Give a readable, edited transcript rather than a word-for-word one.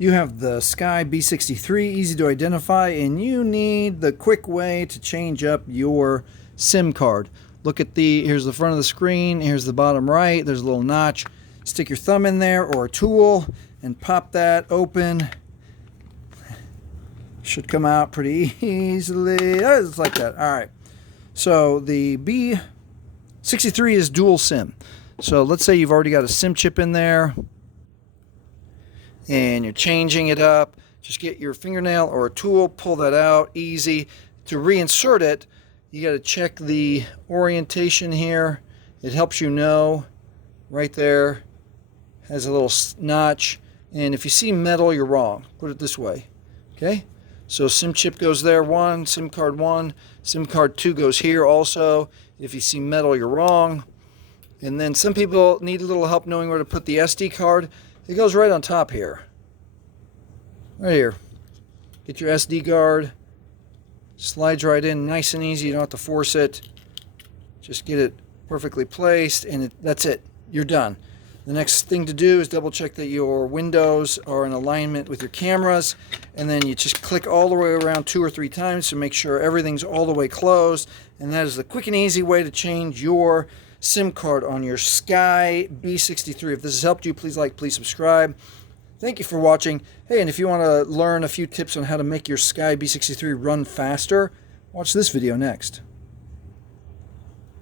You have the Sky B63, easy to identify, and you need the quick way to change up your SIM card. Look at here's the front of the screen, here's the bottom right, there's a little notch. Stick your thumb in there or a tool and pop that open. Should come out pretty easily. Oh, it's like that. All right. So the B63 is dual SIM. So let's say you've already got a SIM chip in there and you're changing it up. Just get your fingernail or a tool, pull that out, easy. To reinsert it, you got to check the orientation here. It helps you know. Right there has a little notch, and if you see metal, you're wrong. Put it this way. Okay, so SIM chip goes there, SIM card 1, SIM card 2 goes here also. If you see metal, you're wrong. And then some people need a little help knowing where to put the SD card. It goes right on top here. Right here. Get your SD card. Slides right in, nice and easy. You don't have to force it. Just get it perfectly placed, and that's it. You're done. The next thing to do is double check that your windows are in alignment with your cameras, and then you just click all the way around 2 or 3 times to make sure everything's all the way closed. And that is the quick and easy way to change your SIM card on your Sky B63. If this has helped you, please like, please subscribe. Thank you for watching. Hey, and if you want to learn a few tips on how to make your Sky B63 run faster, watch this video next.